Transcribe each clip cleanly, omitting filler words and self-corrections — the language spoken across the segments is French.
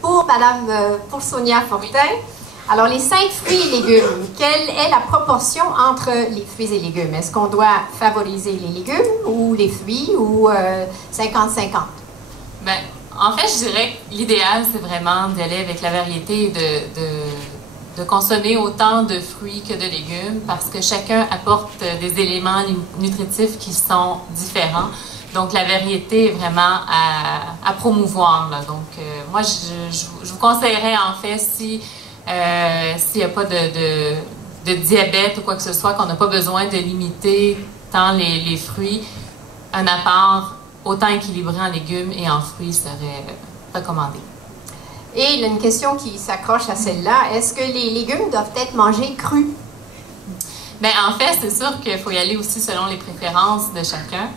Pour Sonia Fortin, alors les 5 fruits et légumes, quelle est la proportion entre les fruits et légumes? Est-ce qu'on doit favoriser les légumes ou les fruits ou 50-50? Ben, en fait, je dirais que l'idéal, c'est vraiment d'y aller avec la variété et de consommer autant de fruits que de légumes parce que chacun apporte des éléments nutritifs qui sont différents. Donc, la variété est vraiment à promouvoir, là. Donc, moi, je vous conseillerais, en fait, s'il n'y a pas de diabète ou quoi que ce soit, qu'on n'a pas besoin de limiter tant les fruits, un apport autant équilibré en légumes et en fruits serait recommandé. Et il y a une question qui s'accroche à celle-là. Est-ce que les légumes doivent être mangés crus? Bien, en fait, c'est sûr qu'il faut y aller aussi selon les préférences de chacun.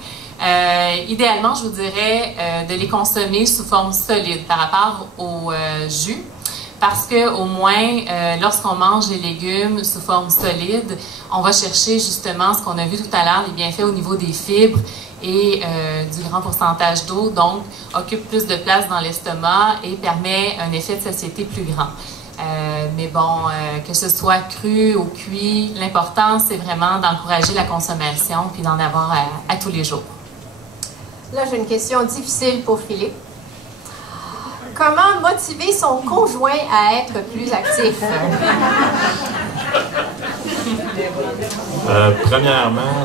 Idéalement, je vous dirais de les consommer sous forme solide par rapport au jus, parce que au moins, lorsqu'on mange les légumes sous forme solide, on va chercher justement ce qu'on a vu tout à l'heure, les bienfaits au niveau des fibres et du grand pourcentage d'eau, donc occupe plus de place dans l'estomac et permet un effet de satiété plus grand. Mais bon, que ce soit cru ou cuit, l'important, c'est vraiment d'encourager la consommation puis d'en avoir à tous les jours. Là, j'ai une question difficile pour Philippe. Comment motiver son conjoint à être plus actif? Premièrement,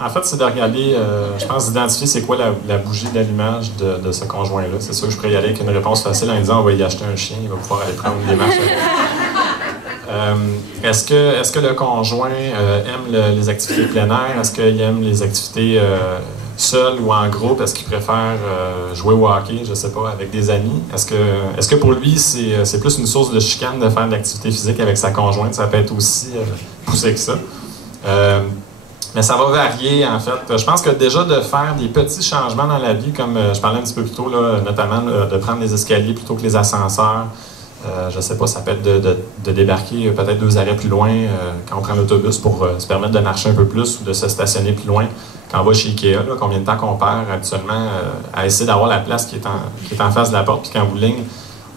en fait, c'est de regarder, je pense, d'identifier c'est quoi la bougie d'allumage de ce conjoint-là. C'est sûr que je pourrais y aller avec une réponse facile en disant on va y acheter un chien, il va pouvoir aller prendre des marches. Est-ce que le conjoint aime les activités plein air? Est-ce qu'il aime les activités seul ou en groupe? Est-ce qu'il préfère jouer au hockey, je sais pas, avec des amis? Est-ce que pour lui, c'est plus une source de chicane de faire de l'activité physique avec sa conjointe? Ça peut être aussi poussé que ça. Mais ça va varier, en fait. Je pense que déjà de faire des petits changements dans la vie, comme je parlais un petit peu plus tôt, là, notamment de prendre les escaliers plutôt que les ascenseurs. Je sais pas, ça peut être de débarquer peut-être 2 arrêts plus loin quand on prend l'autobus pour se permettre de marcher un peu plus ou de se stationner plus loin. Quand on va chez Ikea, là, combien de temps qu'on perd actuellement à essayer d'avoir la place qui est en face de la porte, puis qu'en bout de ligne,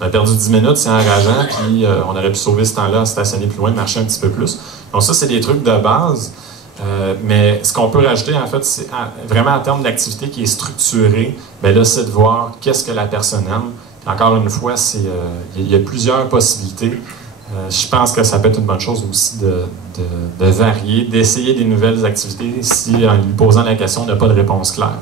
on a perdu 10 minutes, c'est enrageant, puis on aurait pu sauver ce temps-là, stationner plus loin, marcher un petit peu plus. Donc ça, c'est des trucs de base. Mais ce qu'on peut rajouter, en fait, c'est vraiment en termes d'activité qui est structurée, bien là, c'est de voir qu'est-ce que la personne aime. Encore une fois, il y a plusieurs possibilités. Je pense que ça peut être une bonne chose aussi de varier, d'essayer des nouvelles activités si, en lui posant la question, on n'a pas de réponse claire.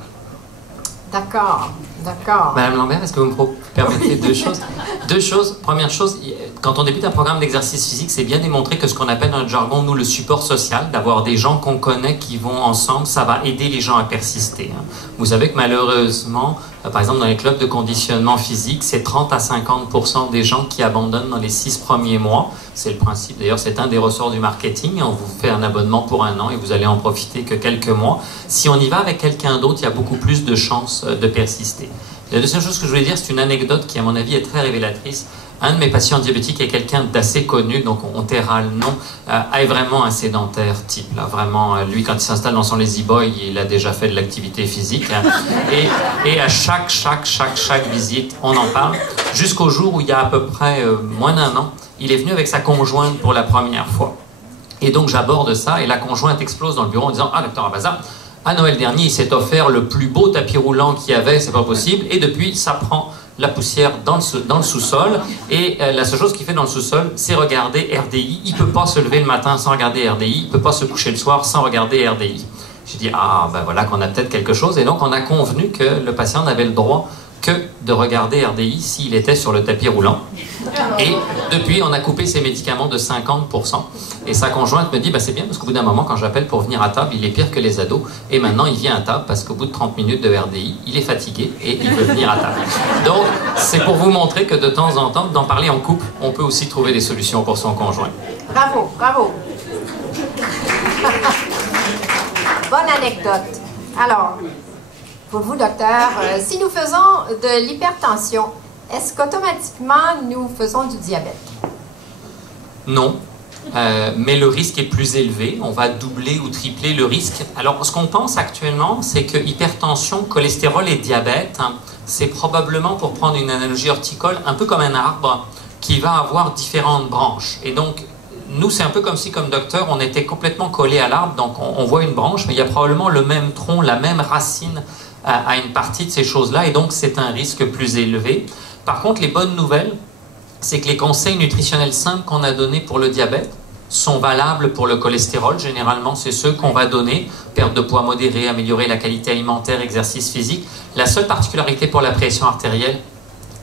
D'accord, d'accord. Madame Lambert, est-ce que vous me permettez deux choses? Deux choses. Première chose, quand on débute un programme d'exercice physique, c'est bien démontré que ce qu'on appelle dans le jargon, nous, le support social, d'avoir des gens qu'on connaît qui vont ensemble, ça va aider les gens à persister. Vous savez que malheureusement, par exemple, dans les clubs de conditionnement physique, c'est 30 à 50% des gens qui abandonnent dans les 6 premiers mois. C'est le principe. D'ailleurs, c'est un des ressorts du marketing. On vous fait un abonnement pour 1 an et vous allez en profiter que quelques mois. Si on y va avec quelqu'un d'autre, il y a beaucoup plus de chances de persister. La deuxième chose que je voulais dire, c'est une anecdote qui, à mon avis, est très révélatrice. Un de mes patients diabétiques est quelqu'un d'assez connu, donc on taira le nom, est vraiment un sédentaire type. Là. Vraiment, lui, quand il s'installe dans son lazy boy, il a déjà fait de l'activité physique. Et à chaque visite, on en parle. Jusqu'au jour où, il y a à peu près moins d'1 an, il est venu avec sa conjointe pour la première fois. Et donc, j'aborde ça, et la conjointe explose dans le bureau en disant « Ah, docteur Abaza, à Noël dernier, il s'est offert le plus beau tapis roulant qu'il y avait, c'est pas possible, et depuis, ça prend la poussière dans le sous-sol, et la seule chose qu'il fait dans le sous-sol, c'est regarder RDI. Il peut pas se lever le matin sans regarder RDI, il peut pas se coucher le soir sans regarder RDI. » J'ai dit, ah, ben voilà qu'on a peut-être quelque chose, et donc on a convenu que le patient n'avait le droit que de regarder RDI s'il était sur le tapis roulant. Et depuis, on a coupé ses médicaments de 50%. Et sa conjointe me dit, bah, c'est bien, parce qu'au bout d'un moment, quand j'appelle pour venir à table, il est pire que les ados. Et maintenant, il vient à table, parce qu'au bout de 30 minutes de RDI, il est fatigué et il veut venir à table. Donc, c'est pour vous montrer que de temps en temps, d'en parler en couple, on peut aussi trouver des solutions pour son conjoint. Bravo, bravo. Bonne anecdote. Alors, pour vous, docteur, si nous faisons de l'hypertension, est-ce qu'automatiquement nous faisons du diabète? Non. mais le risque est plus élevé. On va doubler ou tripler le risque. Alors, ce qu'on pense actuellement, c'est que hypertension, cholestérol et diabète, hein, c'est probablement, pour prendre une analogie horticole, un peu comme un arbre qui va avoir différentes branches. Et donc, nous, c'est un peu comme si, comme docteur, on était complètement collé à l'arbre. Donc, on voit une branche, mais il y a probablement le même tronc, la même racine à une partie de ces choses-là. Et donc, c'est un risque plus élevé. Par contre, les bonnes nouvelles, c'est que les conseils nutritionnels simples qu'on a donnés pour le diabète sont valables pour le cholestérol. Généralement, c'est ceux qu'on va donner. Perte de poids modérée, améliorer la qualité alimentaire, exercice physique. La seule particularité pour la pression artérielle,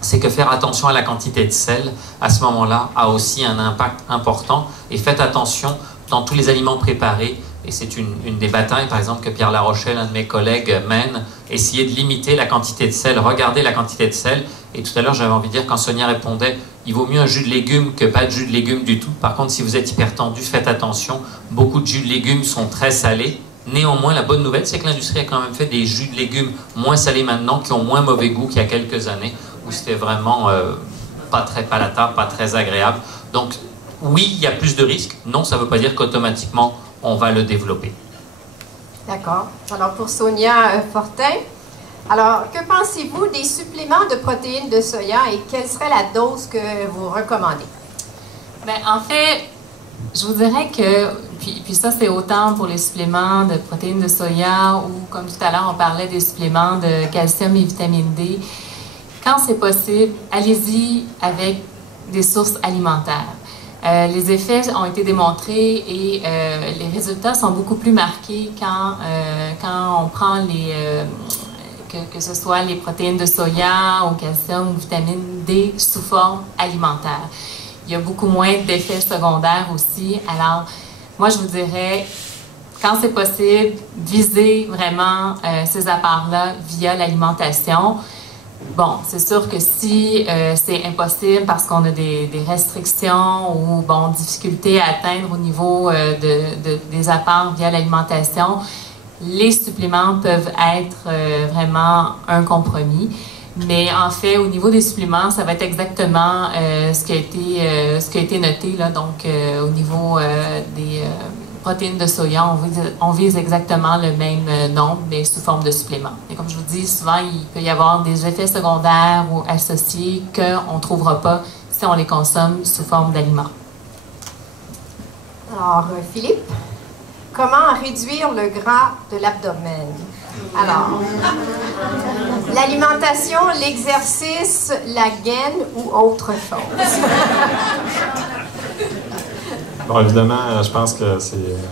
c'est que faire attention à la quantité de sel, à ce moment-là, a aussi un impact important. Et faites attention dans tous les aliments préparés. Et c'est une des batailles, par exemple, que Pierre Larochelle, un de mes collègues, mène. Essayer de limiter la quantité de sel, regarder la quantité de sel. Et tout à l'heure, j'avais envie de dire, quand Sonia répondait, il vaut mieux un jus de légumes que pas de jus de légumes du tout. Par contre, si vous êtes hypertendu, faites attention. Beaucoup de jus de légumes sont très salés. Néanmoins, la bonne nouvelle, c'est que l'industrie a quand même fait des jus de légumes moins salés maintenant, qui ont moins mauvais goût qu'il y a quelques années, où c'était vraiment pas très palatable, pas très agréable. Donc, oui, il y a plus de risques. Non, ça ne veut pas dire qu'automatiquement, on va le développer. D'accord. Alors, pour Sonia Fortin, alors, que pensez-vous des suppléments de protéines de soya et quelle serait la dose que vous recommandez? Bien, en fait, je vous dirais que, puis ça c'est autant pour les suppléments de protéines de soya ou comme tout à l'heure on parlait des suppléments de calcium et vitamine D, quand c'est possible, allez-y avec des sources alimentaires. Les effets ont été démontrés et les résultats sont beaucoup plus marqués quand on prend que ce soit les protéines de soya ou calcium ou vitamine D sous forme alimentaire. Il y a beaucoup moins d'effets secondaires aussi. Alors, moi, je vous dirais, quand c'est possible, visez vraiment ces apports-là via l'alimentation. Bon, c'est sûr que si c'est impossible parce qu'on a des restrictions ou, bon, difficultés à atteindre au niveau des apports via l'alimentation, les suppléments peuvent être vraiment un compromis. Mais en fait, au niveau des suppléments, ça va être exactement ce qui a été noté, là. Donc, au niveau des protéines de soya, on vise exactement le même nombre, mais sous forme de suppléments. Et comme je vous dis, souvent, il peut y avoir des effets secondaires ou associés qu'on ne trouvera pas si on les consomme sous forme d'aliments. Alors, Philippe, comment réduire le gras de l'abdomen? Alors, l'alimentation, l'exercice, la gaine ou autre chose? Bon, évidemment, je pense que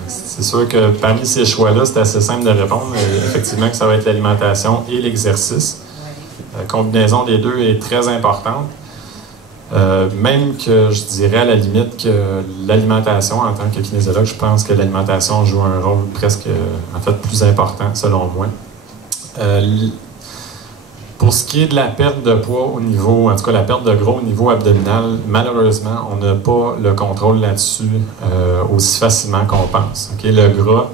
c'est sûr que parmi ces choix-là, c'est assez simple de répondre. Effectivement, que ça va être l'alimentation et l'exercice. La combinaison des deux est très importante. Même que je dirais à la limite que l'alimentation, en tant que kinésiologue, je pense que l'alimentation joue un rôle presque, en fait, plus important, selon moi. Pour ce qui est de la perte de poids au niveau, en tout cas la perte de gras au niveau abdominal, malheureusement, on n'a pas le contrôle là-dessus aussi facilement qu'on pense. Okay? Le gras,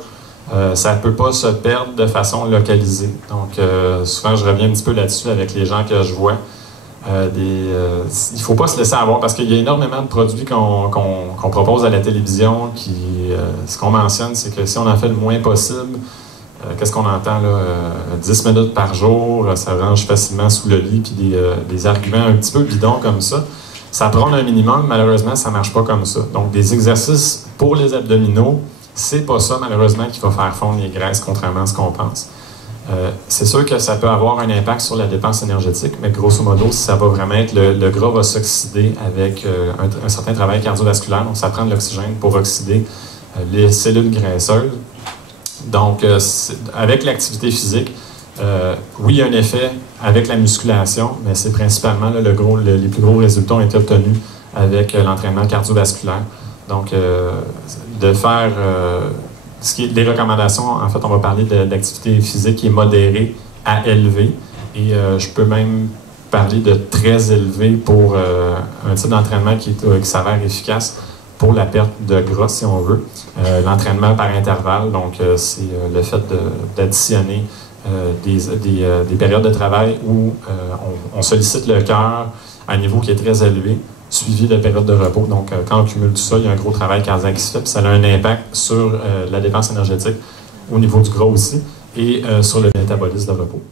ça ne peut pas se perdre de façon localisée. Donc, souvent, je reviens un petit peu là-dessus avec les gens que je vois. Il ne faut pas se laisser avoir parce qu'il y a énormément de produits qu'on propose à la télévision ce qu'on mentionne, c'est que si on en fait le moins possible, qu'est-ce qu'on entend là? 10 minutes par jour, ça range facilement sous le lit, puis des arguments un petit peu bidons comme ça. Ça prend un minimum, malheureusement, ça ne marche pas comme ça. Donc, des exercices pour les abdominaux, c'est pas ça, malheureusement, qui va faire fondre les graisses, contrairement à ce qu'on pense. C'est sûr que ça peut avoir un impact sur la dépense énergétique, mais grosso modo, si ça va vraiment être le gras va s'oxyder avec un certain travail cardiovasculaire, donc ça prend de l'oxygène pour oxyder les cellules graisseuses. Donc, avec l'activité physique, oui, il y a un effet avec la musculation, mais c'est principalement là, les plus gros résultats ont été obtenus avec l'entraînement cardiovasculaire. Donc, de faire ce qui est des recommandations, en fait, on va parler d'activité physique qui est modérée à élevée. Et je peux même parler de très élevé pour un type d'entraînement qui s'avère efficace pour la perte de gras, si on veut. L'entraînement par intervalle, donc c'est le fait d'additionner des périodes de travail où on sollicite le cœur à un niveau qui est très élevé suivi de période de repos. Donc, quand on cumule tout ça, il y a un gros travail cardiaque qui se fait, puis ça a un impact sur la dépense énergétique au niveau du gras aussi et sur le métabolisme de repos.